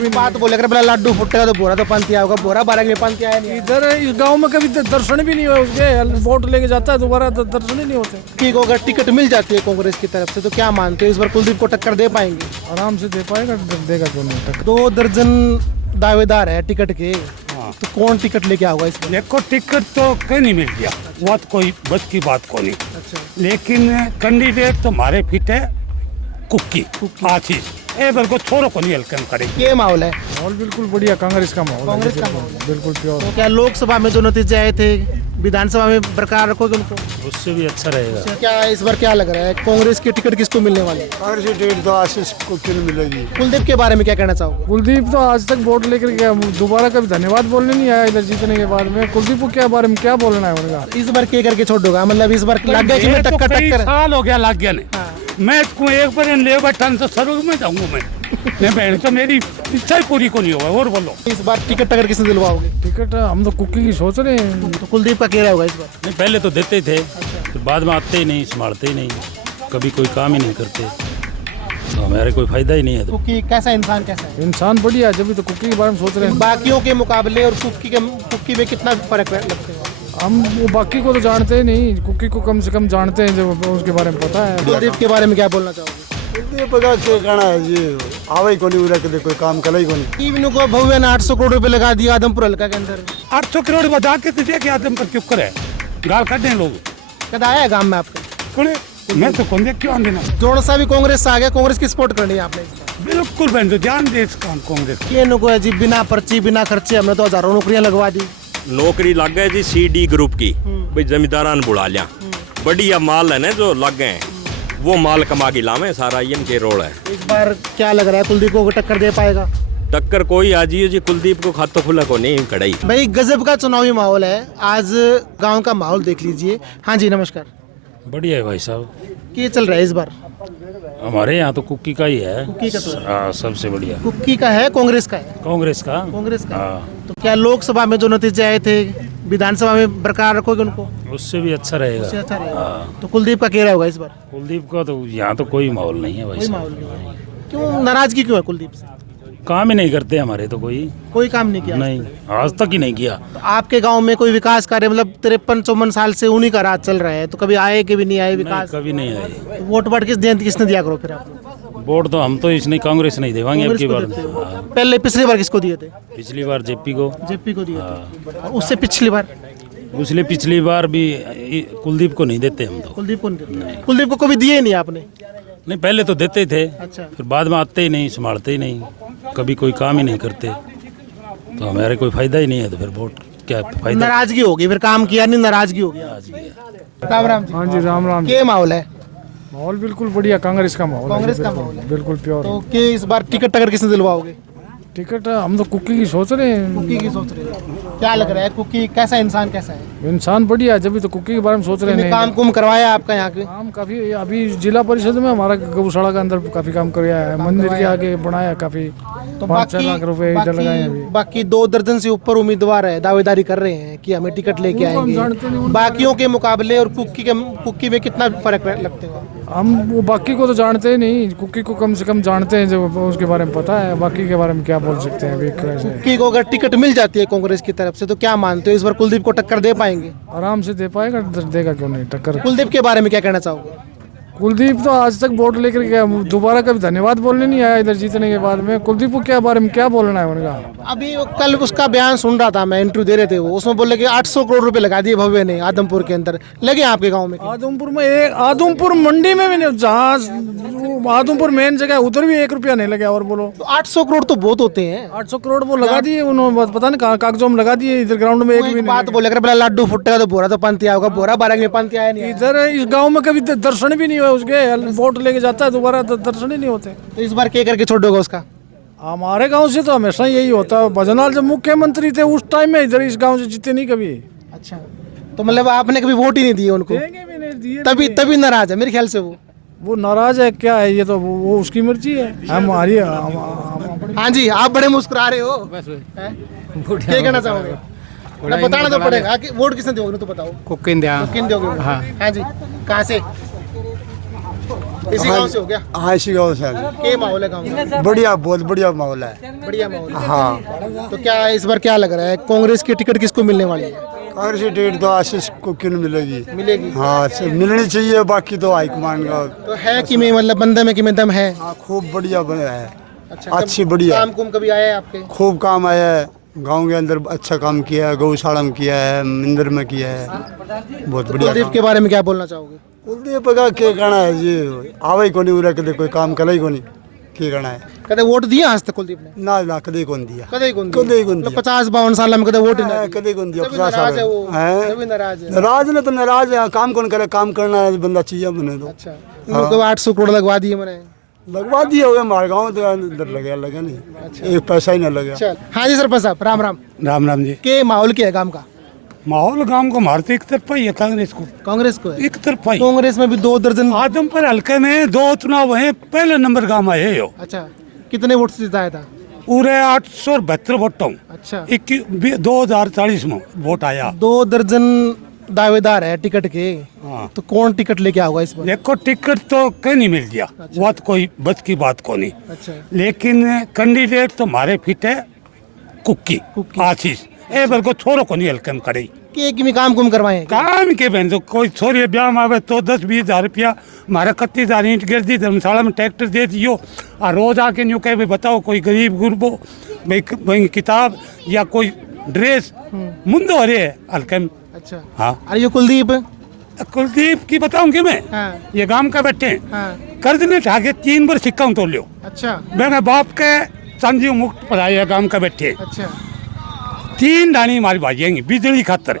भी बात बोले अगर बोला लड्डू फुटेगा तो बोरा तो पंथिया होगा, बोरा बारह में पंथिया है नहीं। इधर इस गांव में कभी दर्शन भी नहीं हुए उसके, वोट लेके जाता है दोबारा दर्शन ही नहीं होते। ठीक होगा, टिकट मिल जाती है कांग्रेस की तरफ से तो क्या मानते हो इस बार कुलदीप को टक्कर दे पाएंगे? आराम से दे पाएगा, देगा क्यों नहीं टक्कर। 2 दर्जन दावेदार है टिकट के, तो कौन टिकट लेके आएगा इस बार? देखो टिकट तो कहीं नहीं मिल गया, वो तो कोई बस की बात को नहीं। अच्छा, लेकिन कैंडिडेट तो हमारे फिट है कुक्की आशीष, ए बिल्कुल छोरो को नहीं हल्के में करेगी। ये माहौल है माहौल बिल्कुल बढ़िया, कांग्रेस का माहौल है, कांग्रेस का माहौल है। बिल्कुल प्योर। तो क्या लोकसभा में जो नतीजे आए थे विधानसभा में बरकरार रखोगे उनको? उससे भी अच्छा रहेगा। क्या इस बार क्या लग रहा है कांग्रेस की टिकट किसको मिलने वाली है? कांग्रेस की टिकट तो आशीष को क्यों मिलेगी। कुलदीप के बारे में क्या कहना चाहोगे? कुलदीप तो आज तक वोट लेकर गया, दोबारा कभी धन्यवाद बोलने नहीं आया इधर जीतने के बाद में। कुलदीप को क्या बारे में क्या बोलना है उनका? इस बार के करके छोड़ोगा, मतलब इस बार लग गया कि मैं टक्कर कई टक्कर। साल हो गया लग गया ने। मैं इसको एक बार ले बैठा तो सरू में जाऊंगा मैं बहन तो मेरी इच्छा ही पूरी को नहीं होगा। और बोलो इस बार टिकट टक्कर किसने दिलवाओगे? टिकट हम तो कुक्की की सोच रहे हैं। तो कुलदीप का कह होगा इस बार? नहीं, पहले तो देते थे, फिर बाद में आते ही नहीं, संभालते ही नहीं, कभी कोई काम ही नहीं करते, तो हमारे कोई फायदा ही नहीं है। तो कुकी कैसा इंसान कैसा है? इंसान बढ़िया, जब भी तो कुक्की के बारे में सोच रहे हैं। बाकियों के मुकाबले और कुकी में कितना फर्क लगता है? हम वो बाकी को तो जानते ही नहीं, कुक्की को कम से कम जानते हैं, जब उसके बारे में पता है। कुलदीप के बारे में क्या बोलना चाहोगे? कुलदीप का क्या कहना है, ये आवे को नहीं उड़ा के कोई काम करे को नहीं। टीम को भव्य ने 800 करोड़ रुपए लगा दिया आदमपुर हल्का के अंदर। 800 करोड़ बता के तुझे क्या आदम पर चुप करे गाल काटने लोग कद आया है गांव में आपके? कोने मैं तो कौन क्यों आन देना। जोड़ सा भी कांग्रेस से आ गया, कांग्रेस की सपोर्ट करनी है आपने इस बार? बिल्कुल बहन तो जान दे इसका कांग्रेस। ये नको है जी, बिना पर्ची बिना खर्चे हमने तो हजारों नौकरियां लगवा दी। नौकरी लग गए जी CD ग्रुप की, भाई जमींदारा ने बुला लिया, बढ़िया माल है ना जो लग गए, वो माल कमा के लावे सारा, ये इनके रोल है। इस बार क्या लग रहा है कुलदीप को टक्कर दे पाएगा? टक्कर कोई आजी जी कुलदीप को खातो खुला को नहीं कड़ाई। भाई गजब का चुनावी माहौल है, आज गांव का माहौल देख लीजिए। हाँ जी नमस्कार, बढ़िया है भाई साहब, क्या चल रहा है इस बार? हमारे यहाँ तो कुक्की का ही है। कुक्की का तो हाँ, सबसे बढ़िया कुक्की का है, कांग्रेस का है? कांग्रेस का। कांग्रेस का। हाँ, तो क्या लोकसभा में जो नतीजे आए थे विधानसभा में बरकरार रखोगे उनको? उससे भी अच्छा रहेगा। उससे अच्छा रहेगा। हाँ, तो कुलदीप का कह होगा इस बार? कुलदीप का तो यहाँ तो कोई माहौल नहीं है भाई कोई साहब। माहौल नहीं है। क्यों नाराजगी क्यों है कुलदीप से? काम ही नहीं करते हमारे तो कोई काम नहीं किया नहीं, आज तक ही नहीं किया। तो आपके गांव में कोई विकास कार्य, मतलब 53-54 साल से उन्हीं का राज चल रहा है, तो कभी आए कि भी नहीं आए नहीं, विकास? कभी नहीं आए। तो वोट वोट किसने दिया करो फिर आप? वोट तो हम तो इसने कांग्रेस नहीं देवांगे अब कांग्रेस की को बार। देते हो। हाँ, पहले पिछली बार किसको दिए थे? पिछली बार जेपी को, जेपी को दिए थे। और उससे पिछली बार उसने पिछली बार भी कुलदीप को नहीं देते हम तो। कुलदीप को नहीं देते? कुलदीप को कभी दिए ही नहीं आपने? नहीं, पहले तो देते थे, अच्छा, फिर बाद में आते ही नहीं, संभालते ही नहीं, कभी कोई काम ही नहीं करते, तो हमारे कोई फायदा ही नहीं है, तो फिर वोट क्या फायदा। नाराजगी होगी, फिर काम किया नहीं, नाराजगी होगी। आज भी है। राम राम जी। हाँ जी, राम राम। क्या माहौल है? माहौल बिल्कुल बढ़िया, कांग्रेस का माहौल है। कांग्रेस का बिल्कुल- माहौल है। बिल्कुल प्योर। तो के इस बार टिकट टक्कर किसने दिलवाओगे? टिकट हम तो कुक्की की सोच रहे हैं। कुकी की सोच रहे हो? क्या लग रहा है कुकी कैसा इंसान कैसा है? इंसान बढ़िया, जब भी तो कुक्की के बारे में सोच रहे तुमने हैं। काम कुम करवाया आपका यहाँ के? काम काफी, अभी जिला परिषद में हमारा गौशाला के अंदर काफी काम कराया है, मंदिर के आगे बनाया काफी, तो 5-6 लाख रुपए इधर लगाए हैं अभी। बाकी 2 दर्जन से ऊपर उम्मीदवार है, दावेदारी कर रहे हैं कि हमें टिकट लेके आएंगे। बाकियों के मुकाबले और कुकी में कितना फर्क लगते हो? हम वो बाकी को तो जानते ही नहीं, कुक्की को कम से कम जानते हैं, जब उसके बारे में पता है, बाकी के बारे में क्या बोल सकते हैं अभी कैसे। कुकी को अगर टिकट मिल जाती है कांग्रेस की तरफ से तो क्या मानते हो इस बार कुलदीप को टक्कर दे पाएंगे? आराम से दे पाएगा, देगा क्यों नहीं टक्कर। कुलदीप के बारे में क्या कहना चाहोगे? कुलदीप तो आज तक वोट लेकर गया, दोबारा कभी धन्यवाद बोलने नहीं आया इधर जीतने के बाद में। कुलदीप को क्या बारे में क्या बोलना है उनका? अभी कल उसका बयान सुन रहा था मैं, इंटरव्यू दे रहे थे वो, उसमें बोले कि 800 करोड़ रुपए लगा दिए भव्य ने आदमपुर के अंदर। लगे आपके गांव में? आदमपुर मंडी में भी नहीं, जहाँ आदमपुर मेन जगह उधर भी 1 रुपया नहीं लगा। और बोलो तो 800 करोड़ तो बहुत होते हैं। 800 करोड़ वो लगा दिए उन्होंने, पता नहीं कहाँ कागजों में लगा दिए, इधर ग्राउंड में एक भी नहीं बात बोले अगर बोला लड्डू फुटेगा तो बोरा तो पंथिया होगा, बोरा 12 में पंथिया है नहीं। इधर इस गांव में कभी दर्शन भी नहीं हुए उसके, वोट लेके जाता है दोबारा दर्शन ही नहीं होते। तो इस बार क्या करके छोड़ोगे उसका? हमारे गांव से तो हमेशा यही होता है, भजनलाल जब मुख्यमंत्री थे उस टाइम में इधर इस गांव से जीते नहीं कभी। अच्छा, तो मतलब आपने कभी वोट ही नहीं दिए उनको? देंगे भी नहीं दिए, तभी नाराज है मेरे ख्याल से वो नाराज है क्या है, ये तो वो उसकी मर्जी है। हमारी हाँ जी, आप बड़े मुस्कुरा रहे हो, हैं? क्या कहना चाहोगे? ना बताना तो पड़ेगा कि वोट किसने दोगे तो बताओ। कुकिन दिया। किन दोगे? हाँ जी, कहाँ से? इसी गांव से हो क्या? हाँ इसी गाँव से हैं। के माहौल है गांव का? बढ़िया, बहुत बढ़िया माहौल है। बढ़िया माहौल है। हाँ, तो क्या इस बार क्या लग रहा है, कांग्रेस की टिकट किसको मिलने वाली है? कांग्रेस की टिकट तो आशीष को क्यों नहीं मिलेगी? मिलेगी। हाँ, मिलनी चाहिए, बाकी तो हाईकमान का। तो है कि में मतलब बंदे में कि में दम है? हाँ, खूब बढ़िया बना है। अच्छा, अच्छी बढ़िया। काम कुम कभी आया है आपके? खूब काम आया है, गांव के अंदर अच्छा काम किया है, गौशाला में किया है, मंदिर में किया है, बहुत बढ़िया। कुलदीप के बारे में क्या बोलना चाहोगे? कुलदीप का क्या कहना है जी, आवे को नहीं उरा कदे कोई काम करे को नहीं, क्या कहना है? कदे वोट दिया आज तक कुलदीप ने? ना ना कदे कौन दिया, कदे कौन कदे कौन दिया। 50-52 साल में कदे वोट ही नहीं कदे कौन दिया, तभी 50 नाराज साल है वो, है। तभी नाराज है। नाराज ने तो नाराज है, काम कौन करे, काम करना है बंदा चाहिए बने तो। अच्छा, इनको 800 करोड़ लगवा दिए मैंने। लगवा दिए हुए हमारे गाँव तो अंदर लगे, लगा नहीं, एक पैसा ही ना लगा। चल, हाँ जी सरपंच साहब, राम राम। राम राम जी। के माहौल क्या है गांव का? माहौल गांव को मारते एक तरफा ही है, कांग्रेस को कांग्रेस को है। एक तरफा ही। कांग्रेस में भी 2 दर्जन। आदमपुर हल्के में 2 चुनाव हुए, पहले नंबर गांव आए हो। अच्छा, कितने वोट से जिताया था? पूरे 872 वोटों। अच्छा, 2040 में वोट आया। 2 दर्जन दावेदार है टिकट के। हाँ। तो कौन टिकट लेके आओगा इस बार? देखो टिकट तो कहीं नहीं मिल गया, वो तो कोई बस की बात को नहीं। अच्छा, लेकिन कैंडिडेट तो मारे फिट है कुक्की आशीष ए बार को छोरो को नहीं हल्के में खड़े के में काम कुम करवाए? काम के बहन तो कोई छोरी ब्याह में आवे तो 10-20 हजार रुपया मारा 31,000 ईंट गिर दी, धर्मशाला में ट्रैक्टर दे दियो और रोज आके न्यू कहे भाई बताओ कोई गरीब गुरबो भाई किताब या कोई ड्रेस मुंदो अरे हल्के में। अच्छा, हाँ, अरे ये कुलदीप। कुलदीप की बताऊंगी मैं। हाँ, ये गांव का बैठे हाँ, कर्ज ने ठा के 3 बार सिक्का तो लियो। अच्छा, मेरे बाप के संजीव मुक्त पढ़ाया गांव का बैठे अच्छा, 3 डाणी मारी भाजिएंगी बिजली खातर,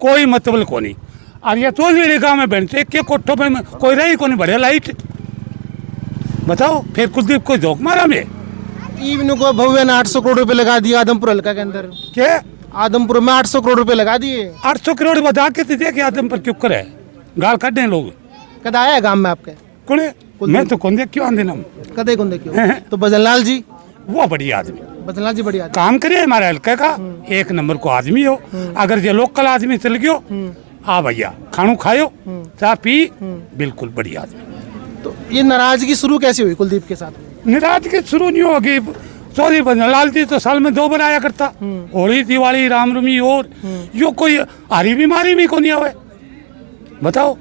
कोई मतलब को नहीं। और ये तो गांव में बैठते के कोठों में कोई रही को नहीं बढ़िया लाइट बताओ, फिर कुलदीप को धोख मारा में इवन को भव्य ने 800 करोड़ रुपए लगा दिया आदमपुर हल्का के अंदर। के आदमपुर में 800 करोड़ रुपए लगा दिए। 800 करोड़ बता के तो देखे आदम पर क्यों करे गाल काटे लोग। कद आया है गांव में आपके? कौन मैं तो कौन देख क्यों आंदे ना कदे कौन देखियो? तो बजनलाल जी, वो बढ़िया आदमी बजनलाल जी बढ़िया। काम करे हमारे हल्के का, 1 नंबर को आदमी हो। अगर ये लोकल आदमी चल गयो आ भैया खानू खायो चाह पी, बिल्कुल बढ़िया आदमी। तो ये नाराजगी शुरू कैसे हुई कुलदीप के साथ में? नाराजगी शुरू नहीं होगी, चौधरी बजनलाल जी तो साल में 2 बार आया करता, होली दिवाली रामनवमी और यो कोई हारी बीमारी भी को नहीं आवे बताओ।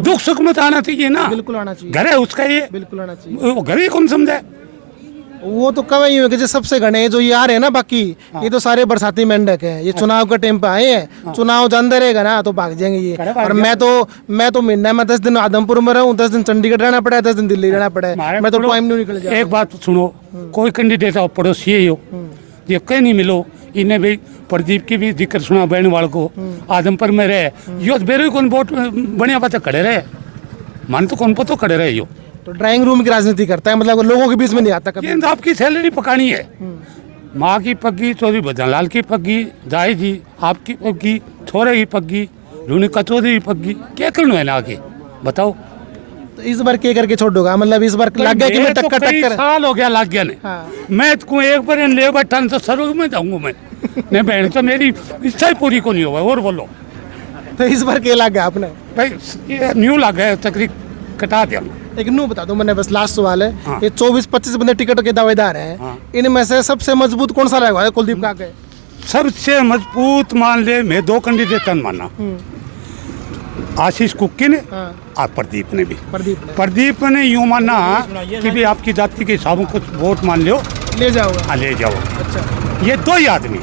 दुख सुख में तो आना चाहिए ना, बिल्कुल आना चाहिए, घर है उसका ये, बिल्कुल आना चाहिए। वो घर ही कौन समझे। वो तो कब ही कि जो सबसे घने जो ये आ रहे हैं ना, बाकी ये तो सारे बरसाती मेंढक हैं, ये चुनाव का टाइम पे आए हैं, चुनाव जानते रहेगा ना तो भाग जाएंगे ये। और मैं तो महीना में 10 दिन आदमपुर में रहूं, 10 दिन चंडीगढ़ रहना पड़ा है, 10 दिन दिल्ली रहना पड़ा है, मैं तो टाइम नहीं निकल जाए। एक बात सुनो, कोई कैंडिडेट हो पड़ोसी ही हो ये कहीं नहीं मिलो, इन्हें भी प्रदीप की भी जिक्र सुना बहन वाल को आदमपुर में रहे यो बेरो कौन वोट बढ़िया बात खड़े रहे मान तो कौन पतो खड़े रहे यो। तो ड्राइंग रूम की राजनीति करता है, मतलब लोगों के बीच में नहीं आता कभी। ये आपकी सैलरी पकानी है, माँ की पग्गी, चौधरी भजनलाल की पग्गी, दाई जी आपकी पग्गी, छोरे की पग्गी, रूनिका चौधरी की पग्गी, क्या करना है ना आगे बताओ। तो इस बार क्या करके छोड़ोगा, मतलब इस बार लग गया कि मैं टक्कर टक्कर साल हो गया लग गया ने। हाँ। मैं तो एक बार ले बैठा तो सर्व में जाऊंगा मैं नहीं बहन तो मेरी इच्छा ही पूरी को नहीं हुआ। और बोलो तो इस बार क्या लग गया आपने? भाई ये न्यू लग गया तकरीब कटा दिया। एक न्यू बता दो, मैंने बस लास्ट सवाल है। हाँ। ये 24-25 बंदे टिकट के दावेदार हैं, हाँ। इनमें से सबसे मजबूत कौन सा रहेगा कुलदीप का के? सबसे मजबूत मान ले मैं 2 कैंडिडेट माना, आशीष कुक्की ने हाँ। और प्रदीप ने भी। प्रदीप ने यूँ माना कि भी आपकी जाति के हिसाब में कुछ वोट मान लो ले जाओगा। ले जाओ। अच्छा, ये 2 ही आदमी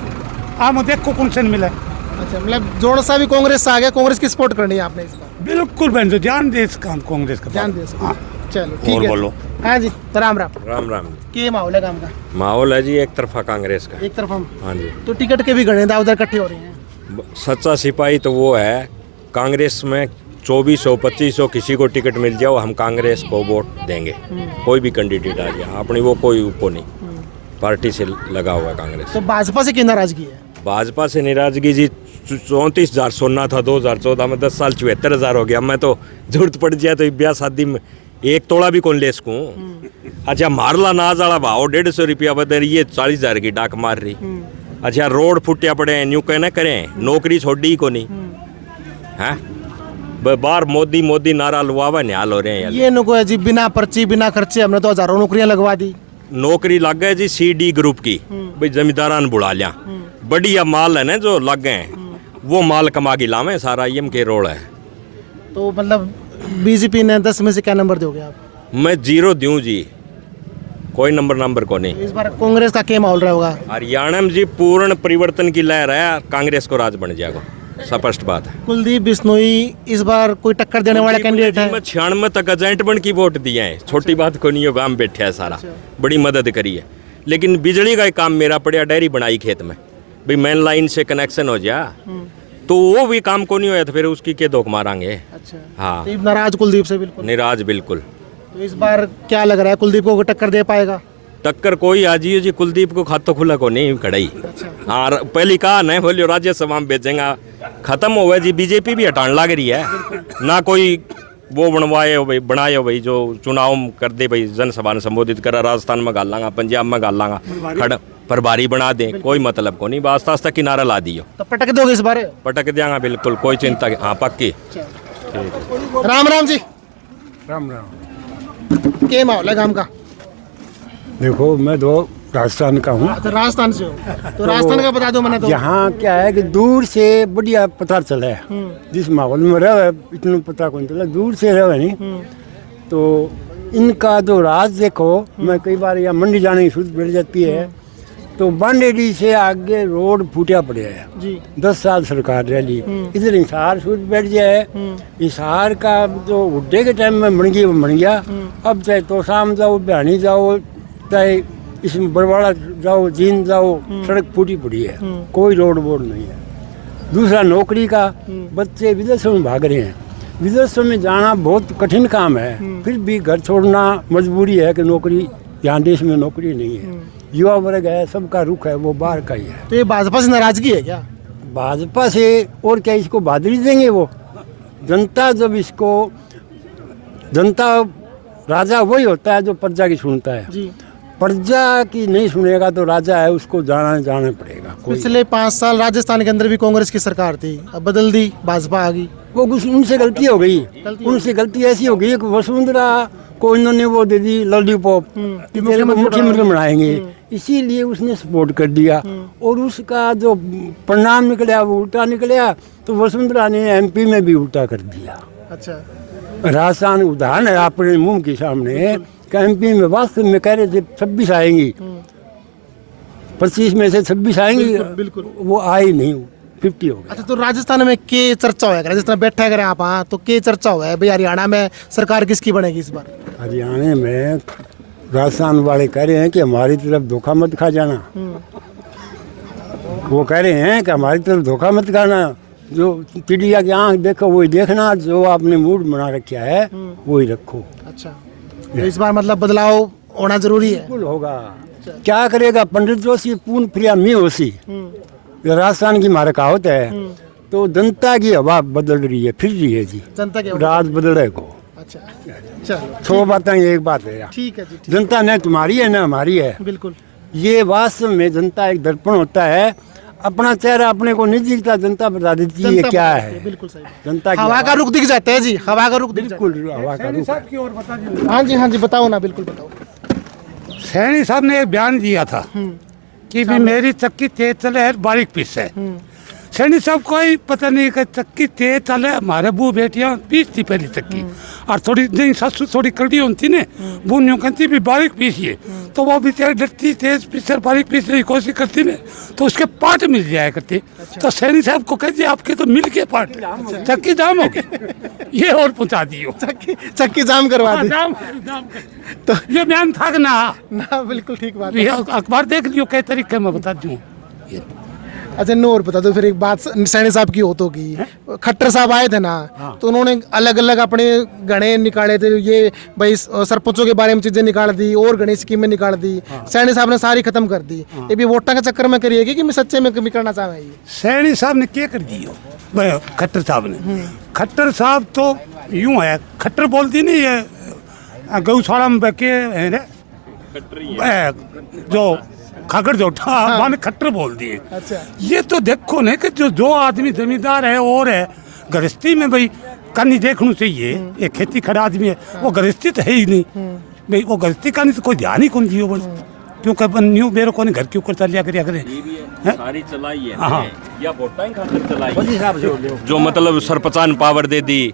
आप देखो कौन से मिला। अच्छा, मतलब जोड़ सा भी कांग्रेस से आ गया, कांग्रेस की सपोर्ट करनी है आपने इस बार? बिल्कुल बहन तो ध्यान दे इस काम कांग्रेस का ध्यान दे इसको। हाँ। चलो और ठीक है। बोलो। हाँ जी, तो राम राम। राम राम। के माहौल है काम का? माहौल है जी एक तरफा कांग्रेस का। एक तरफ हम हाँ जी, तो टिकट के भी गणे दावेदार इकट्ठे हो रहे हैं। सच्चा सिपाही तो वो है कांग्रेस में 2400-2500 किसी को टिकट मिल जाओ हम कांग्रेस को वोट देंगे, कोई भी कैंडिडेट आ जाए अपनी वो कोई ऊपर नहीं, पार्टी से लगा हुआ है कांग्रेस। तो भाजपा से क्या नाराजगी है? भाजपा से नाराजगी जी 34,000 सोना था 2014 में, 10 साल 74,000 हो गया। मैं तो जरूरत पड़ जाए तो ब्याह शादी में 1 तोला भी कौन ले सकूँ। अच्छा मारला नाज वाला भाव 150 रुपया बदल ये 40,000 की डाक मार रही। अच्छा रोड फुटिया पड़े हैं न्यू कहना करें, नौकरी छोड़ी को नहीं है बार मोदी मोदी नारा लुआवा निहाल हो रहे हैं यार। ये नको है जी, बिना पर्ची बिना खर्चे हमने तो हजारों नौकरियां लगवा दी। नौकरी लग गए जी CD ग्रुप की, भाई जमींदारान बुला लिया, बढ़िया माल है ना जो लग गए हैं, वो माल कमा के लावे सारा, ये के रोल है। तो मतलब बीजेपी ने 10 में से क्या नंबर दोगे आप? मैं 0 दूं जी, कोई नंबर को नहीं। इस बार कांग्रेस का क्या माहौल रहा होगा? हरियाणा में जी पूर्ण परिवर्तन की लहर है, कांग्रेस को राज बन जाएगा, स्पष्ट बात है। कुलदीप बिश्नोई इस बार कोई टक्कर देने वाला कैंडिडेट है? मैं 96 तक एजेंट बन की वोट दिए हैं, छोटी बात को नहीं हो, गांव बैठा है सारा, बड़ी मदद करी है। लेकिन बिजली का ही काम मेरा पड़ा, डेयरी बनाई खेत में, भाई मेन लाइन से कनेक्शन हो जा, तो वो भी काम को नहीं होया तो फिर उसकी के धोख मारेंगे। अच्छा, हाँ, तो नाराज कुलदीप से बिल्कुल? निराज बिल्कुल। तो इस बार क्या लग रहा है, कुलदीप को टक्कर दे पाएगा? टक्कर कोई आजियो जी, कुलदीप को खातो खुला को नहीं खड़ाई। हाँ, पहली कहा नहीं बोलियो राज्यसभा में बेचेंगा, खत्म हो गया जी। बीजेपी भी हटाने लग रही है ना, कोई वो बनवाए हो भाई, बनाए हो भाई जो चुनाव कर दे भाई, जनसभा ने संबोधित करा, राजस्थान में गाल लांगा, पंजाब में गाल लांगा, खड़ प्रभारी बना दे, कोई मतलब को नहीं, आस्ता आस्ता किनारा ला दियो। तो पटक दोगे इस बार? पटक देंगे बिल्कुल, कोई चिंता। हाँ पक्की। राम राम जी। राम राम। क्या माहौल है गांव का? देखो मैं तो राजस्थान का हूँ, तो राजस्थान से हो, तो राजस्थान का बता दो मैंने तो। यहाँ क्या है कि दूर से बढ़िया पता चला है, जिस माहौल में रहे इतना पता कौन चला, दूर से रहे नहीं। तो इनका जो राज देखो, मैं कई बार यहाँ मंडी जाने की सूरत बढ़ जाती है, तो बांडेडी से आगे रोड फूटिया पड़े है जी। 10 साल सरकार रह ली, इधर हिसार सूरत बैठ जाए, हिसार का जो हुड्डे के टाइम में बन गया वो बन गया। अब चाहे तोशाम जाओ, बिहानी जाओ, चाहे इसमें बरवाड़ा जाओ, जींद जाओ, सड़क फूटी पड़ी है, कोई रोड बोर्ड नहीं है। दूसरा नौकरी का, बच्चे विदेशों में भाग रहे हैं, विदेशों में जाना बहुत कठिन काम है, फिर भी घर छोड़ना मजबूरी है कि नौकरी, यहाँ देश में नौकरी नहीं है। युवा वर्ग है, सबका रुख है वो बाहर का ही है। तो ये भाजपा से नाराजगी है क्या? भाजपा से और क्या, इसको बहादुरी देंगे वो? जनता जब इसको, जनता राजा वही होता है जो प्रजा की सुनता है जी। प्रजा की नहीं सुनेगा तो राजा है, उसको जाना पड़ेगा। पिछले 5 साल राजस्थान के अंदर भी कांग्रेस की सरकार थी, अब बदल दी, भाजपा आ गई। वो उनसे गलती हो गई, उनसे गलती ऐसी हो गई कि वसुंधरा को इन्होंने वो दे दी लॉलीपॉप कि तेरे को मुख्यमंत्री बनाएंगे, इसीलिए उसने सपोर्ट कर दिया, और उसका जो परिणाम निकला वो उल्टा निकला। तो वसुंधरा ने MP में भी उल्टा कर दिया। अच्छा, राजस्थान उदाहरण है अपने मुंह के सामने, MP में वास्तव में कह रहे थे 26 आएंगी, 25 में से 26 आएंगी, बिल्कुल। वो आई नहीं, 50 हो गया। अच्छा, तो राजस्थान में के चर्चा होगा, राजस्थान बैठा है आप, हाँ, तो के चर्चा हुआ है भाई हरियाणा में सरकार किसकी बनेगी इस बार? हरियाणा में राजस्थान वाले कह रहे हैं कि हमारी तरफ धोखा मत खा जाना, वो कह रहे हैं कि हमारी तरफ धोखा मत खाना, जो चिड़िया की आँख देखो वही देखना, जो आपने मूड बना रखा है वही रखो। अच्छा, तो इस बार मतलब बदलाव होना जरूरी है? बिल्कुल होगा। क्या करेगा पंडित जोशी, पूर्ण प्रिया मी होशी, राजस्थान की हमारे कहावत है। तो जनता की हवा बदल रही है, फिर रही है जी, जनता के राज बदल रहे को। अच्छा, चलो 100 बातें एक बात है, ठीक है जी, ठीक। जनता न तुम्हारी है न हमारी है, बिल्कुल। ये वास्तव में जनता एक दर्पण होता है, अपना चेहरा अपने को नहीं दिखता, जनता बता देती है ये क्या है। बिल्कुल सही। जनता की हवा का रुख दिख जाता है जी, हवा का रुख दिख जाता बिल्कुल हवा का रुख है। है। हाँ जी, हाँ जी, बताओ ना, बिल्कुल बताओ। सैनी साहब ने एक बयान दिया था कि भी मेरी चक्की तेज चले है, बारीक पीस है। सैनी साहब को ही पता नहीं कि चक्की तेज चले, हमारे बू बेटियां पीसती पहली चक्की, और थोड़ी नहीं ससु थोड़ी कड़ी होती ने, वो यूँ कहती भी बारीक पीसिए, तो वो बेचारी डरती तेज पीस बारीक पीसने की कोशिश करती ने, तो उसके पार्ट मिल जाया करते। तो सैनी साहब को कहते आपके तो मिल के पार्ट, चक्की जाम हो गई, ये और पहुँचा दियो, चक्की जाम करवा दी। जाम तो ये बयान था ना, बिल्कुल ठीक बात है। अखबार देख लियो कई तरीके में बता दूँ। अच्छा, नो और बता दो फिर एक बात सैनी साहब की हो तो की, खट्टर साहब आए थे ना, तो उन्होंने अलग अलग अपने गणे निकाले थे, ये भाई सरपंचों के बारे में चीजें निकाल दी और गणेश स्कीमें निकाल दी, सैनी साहब ने सारी खत्म कर दी। ये भी वोटा के चक्कर में करिएगी कि मैं सच्चे में कमी करना चाह रही? सैनी साहब ने क्या कर दिया खट्टर साहब ने? खट्टर साहब तो यूं है, खट्टर बोलती नहीं है गौशाला में बैठे है ना, जो खाकर जोटा माने खट्टर बोल दिए। अच्छा, ये तो देखो ना कि जो आदमी जमींदार है और है गृहस्थी में भाई करनी देखना चाहिए। एक खेती खड़ा आदमी है, वो गृहस्थी तो है ही नहीं भाई, वो गृहस्थी करनी तो कोई ध्यान ही कौन दियो बस, क्योंकि न्यू मेरे को नहीं घर के ऊपर चलिया करिया करे। सारी चलाई है हाँ। या वोटां ही खातिर चलाई जो मतलब सरपंच पावर दे दी,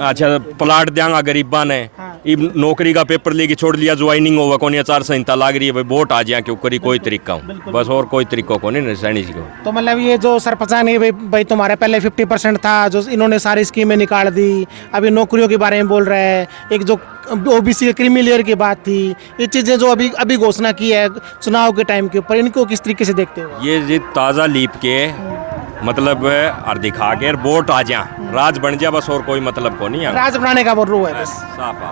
अच्छा प्लाट देंगा गरीबा ने, इब नौकरी का पेपर लेके छोड़ लिया, ज्वाइनिंग होगा कौन आचार संहिता लाग रही है भाई, वोट आ जाए क्यों करी कोई तरीका हो बस, और कोई तरीका को नहीं सैनी जी को। तो मतलब ये जो सरपंच ने भाई तुम्हारे पहले 50% था, जो इन्होंने सारी स्कीमें निकाल दी, अभी नौकरियों के बारे में बोल रहे हैं, एक जो ओबीसी के क्रीमी लेयर की बात थी, ये चीजें जो अभी घोषणा की है चुनाव के टाइम के ऊपर, इनको किस तरीके से देखते हो? ये ताज़ा लीप के मतलब और दिखा के वोट आ जा, राज बन जा बस, और कोई मतलब को नहीं है, राज बनाने का बोल रहा है बस। साफ